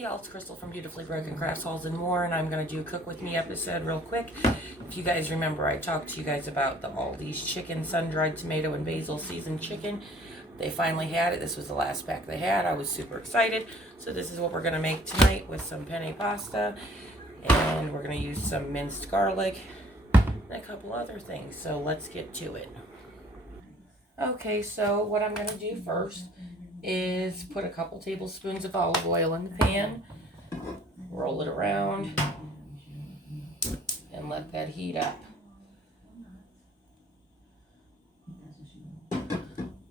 Hey y'all, it's Crystal from Beautifully Broken Crafts, Hauls, and More, and I'm going to do a Cook With Me episode real quick. If you guys remember, I talked to you guys about the Aldi's chicken, sun-dried tomato and basil seasoned chicken. They finally had it. This was the last pack they had. I was super excited. So this is what we're going to make tonight with some penne pasta, and we're going to use some minced garlic and a couple other things. So let's get to it. Okay, so what I'm going to do first is put a couple tablespoons of olive oil in the pan, roll it around, and let that heat up.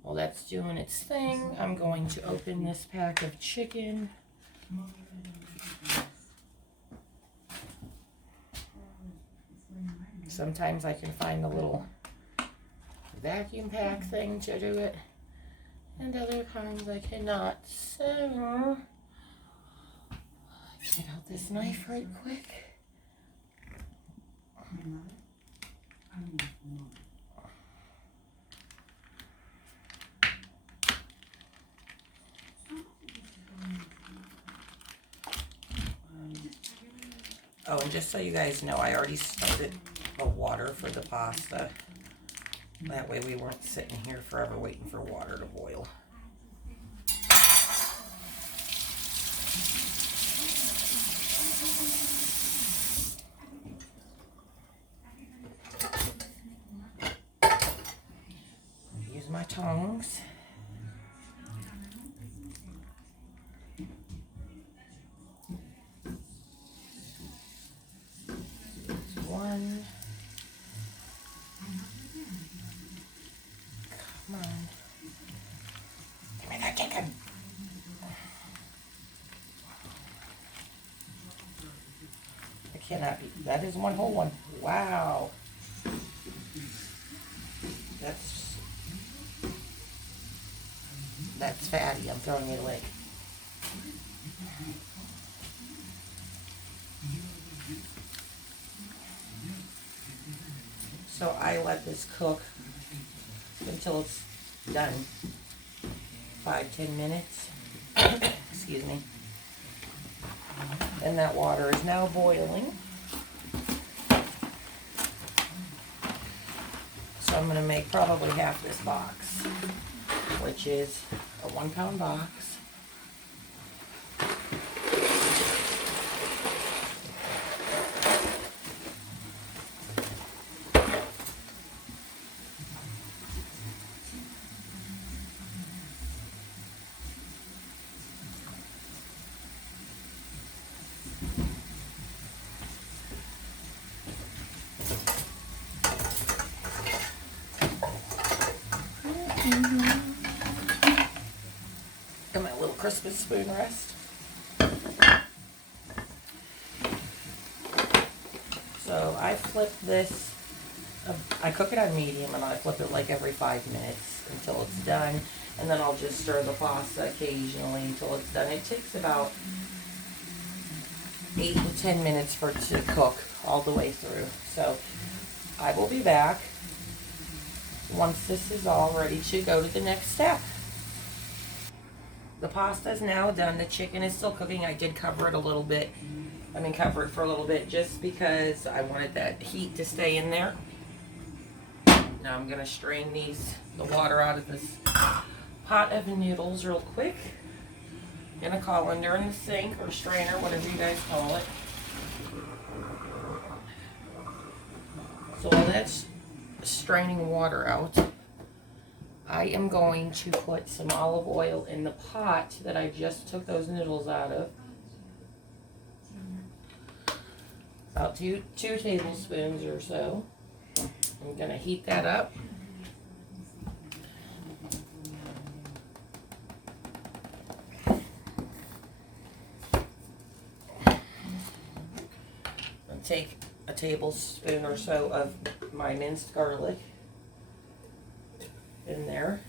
While that's doing its thing, I'm going to open this pack of chicken. Sometimes I can find a little vacuum pack thing to do it, and other times I cannot. So, get out this knife right quick. Oh, and just so you guys know, I already started the water for the pasta. That way we weren't sitting here forever waiting for water to boil. Use my tongs. One. Come on. Give me that chicken. I cannot be. That is one whole one. Wow. That's fatty. I'm throwing it away. So I let this cook until it's done. 5-10 minutes. Excuse me. And that water is now boiling. So I'm going to make probably half this box, which is a 1-pound box. And my little Christmas spoon rest. So I flip this, I cook it on medium, and I flip it like every 5 minutes until it's done. And then I'll just stir the pasta occasionally until it's done. It takes about 8 to 10 minutes for it to cook all the way through. So I will be back once this is all ready to go to the next step. The pasta is now done. The chicken is still cooking. I did cover it a little bit. Cover it for a little bit just because I wanted that heat to stay in there. Now I'm going to strain the water out of this pot of noodles real quick in a colander in the sink or strainer, whatever you guys call it. So while that's straining water out, I am going to put some olive oil in the pot that I just took those noodles out of. About two tablespoons or so. I'm going to heat that up. And take a tablespoon or so of my minced garlic in there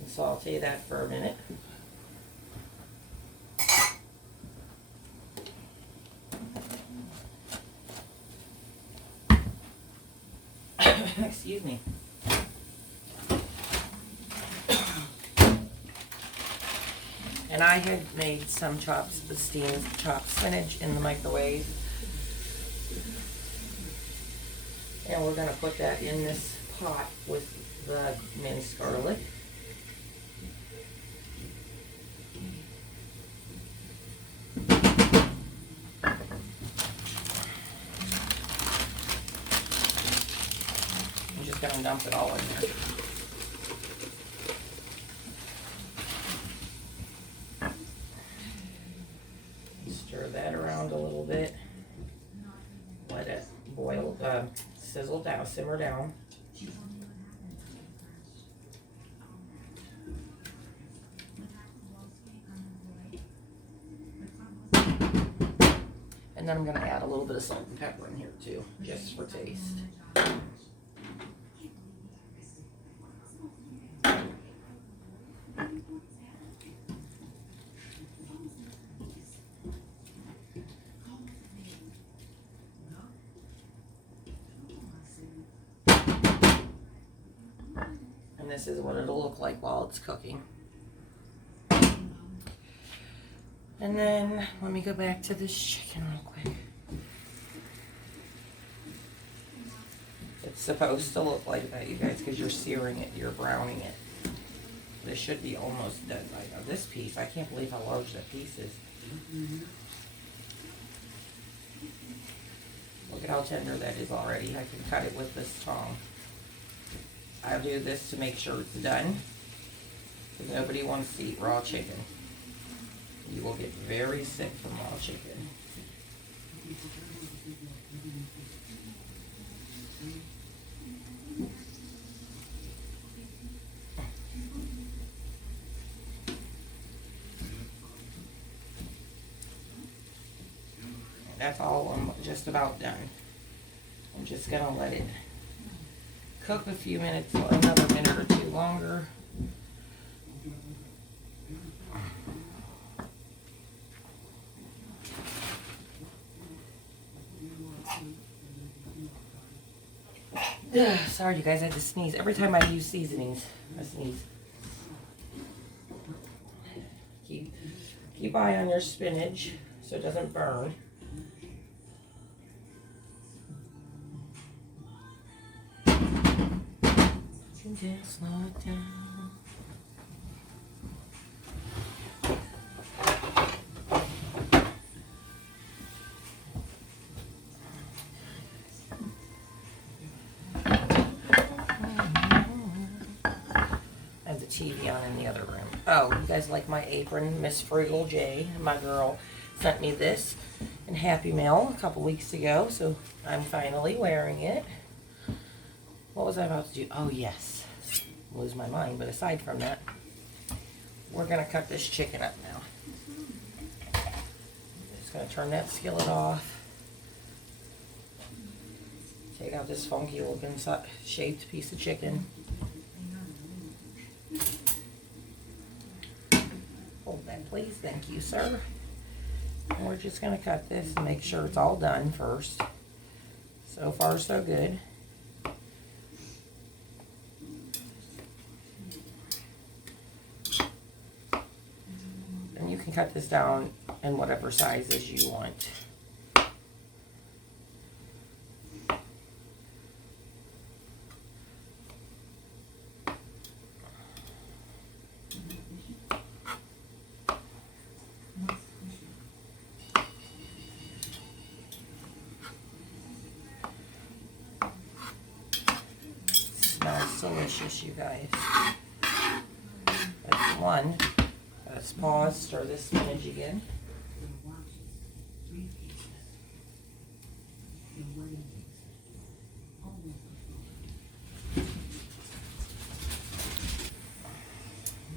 and saute that for a minute. Excuse me. And I had made some steamed chopped spinach in the microwave. And we're going to put that in this pot with the minced garlic. I'm just going to dump it all in there. Stir that around a little bit. Let it boil, sizzle down, simmer down. And then I'm going to add a little bit of salt and pepper in here too, just for taste. And this is what it'll look like while it's cooking. And then let me go back to this chicken real quick. It's supposed to look like that, you guys, because you're searing it, you're browning it. This should be almost done by now. This piece, I can't believe how large that piece is. Look at how tender that is already. I can cut it with this tongue. I'll do this to make sure it's done, because nobody wants to eat raw chicken. You will get very sick from raw chicken. That's all. I'm just about done. I'm just gonna let it cook a few minutes, another minute or two longer. Sorry, you guys, I had to sneeze. Every time I use seasonings, I sneeze. Keep eye on your spinach so it doesn't burn. Just slow it down. I have the TV on in the other room. Oh, you guys like my apron? Miss Frugal J, my girl, sent me this in Happy Mail a couple weeks ago, so I'm finally wearing it. What was I about to do? Oh, yes. Lose my mind, but aside from that, we're going to cut this chicken up now. Just going to turn that skillet off. Take out this funky looking shaped piece of chicken. Hold that, please. Thank you, sir. And we're just going to cut this and make sure it's all done first. So far, so good. And you can cut this down in whatever sizes you want. Smells delicious, you guys. That's one. Let's pause, stir this spinach again.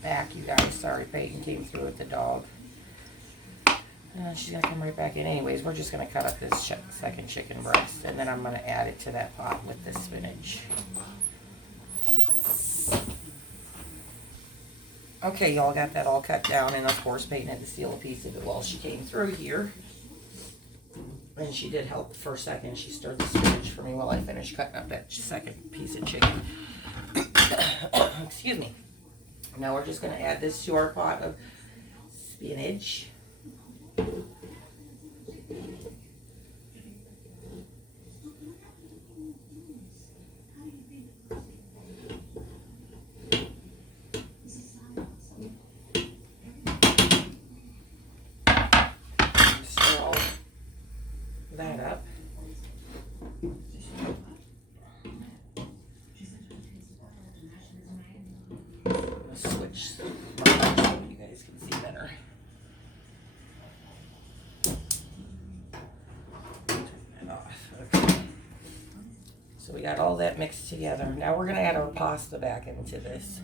Back, you guys. Sorry, Peyton came through with the dog. She's gonna come right back in. Anyways, we're just gonna cut up this second chicken breast, and then I'm gonna add it to that pot with the spinach. Okay, y'all got that all cut down, and of course Peyton had to steal a piece of it while she came through here. And she did help for a second. She stirred the spinach for me while I finished cutting up that second piece of chicken. Excuse me. Now we're just going to add this to our pot of spinach. Stir all that up. Switch so you guys can see better. Turn that off. Okay. So we got all that mixed together. Now we're going to add our pasta back into this.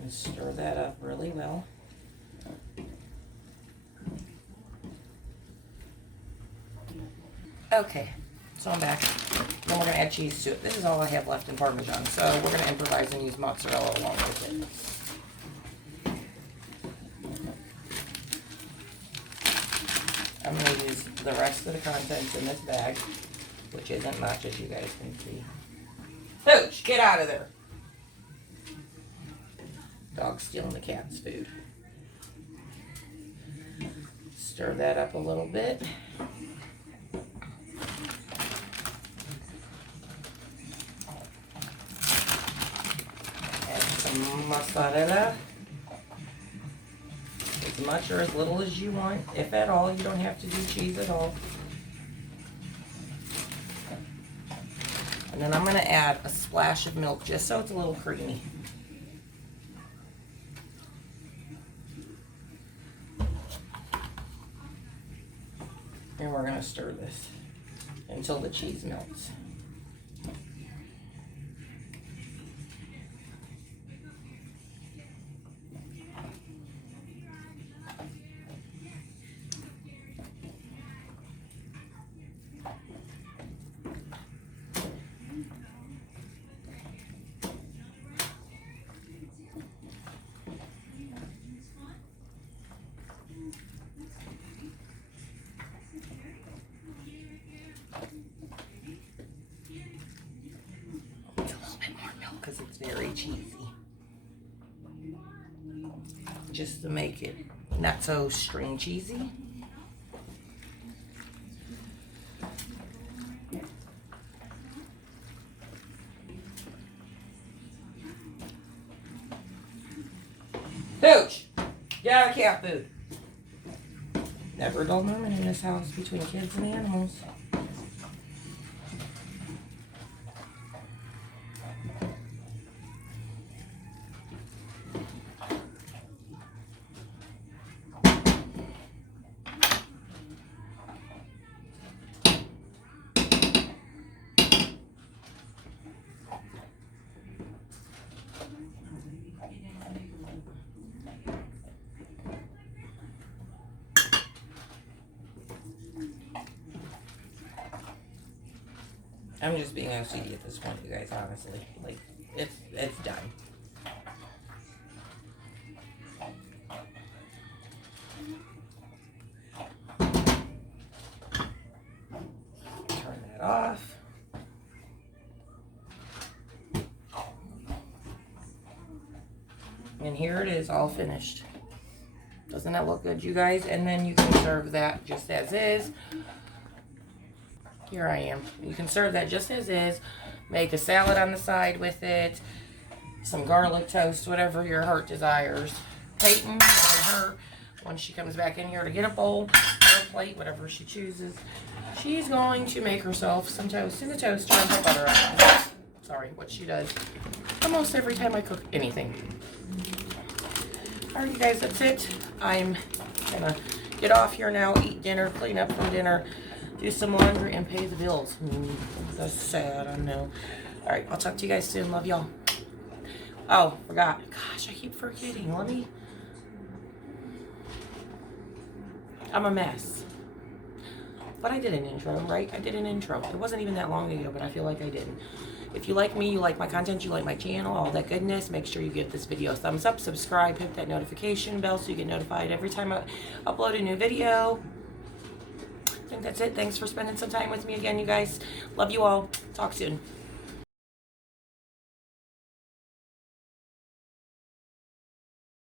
And stir that up really well. Okay, so I'm back. Then we're going to add cheese to it. This is all I have left in Parmesan, so we're going to improvise and use mozzarella along with it. I'm going to use the rest of the contents in this bag, which isn't much, as you guys can see. Pooch, get out of there. Dog's stealing the cat's food. Stir that up a little bit. Mozzarella, as much or as little as you want, if at all. You don't have to do cheese at all. And then I'm going to add a splash of milk just so it's a little creamy. And we're going to stir this until the cheese melts. Because it's very cheesy, just to make it not so string cheesy. Pooch, get out of cat food. Never a dull moment in this house between kids and animals. I'm just being OCD at this point, you guys, honestly. Like, it's done. Turn that off. And here it is, all finished. Doesn't that look good, you guys? And then you can serve that just as is. Here I am. You can serve that just as is. Make a salad on the side with it. Some garlic toast, whatever your heart desires. Peyton, or her, when she comes back in here to get a bowl or a plate, whatever she chooses, she's going to make herself some toast in the toaster and put butter on it. Sorry, what she does almost every time I cook anything. Alright, you guys, that's it. I'm gonna get off here now, eat dinner, clean up from dinner, do some laundry, and pay the bills. That's sad, I know. Alright, I'll talk to you guys soon. Love y'all. Oh, forgot. Gosh, I keep forgetting. I'm a mess. But I did an intro, right? I did an intro. It wasn't even that long ago, but I feel like I did. If you like me, you like my content, you like my channel, all that goodness, make sure you give this video a thumbs up, subscribe, hit that notification bell so you get notified every time I upload a new video. I think that's it. Thanks for spending some time with me again, you guys. Love you all. Talk soon.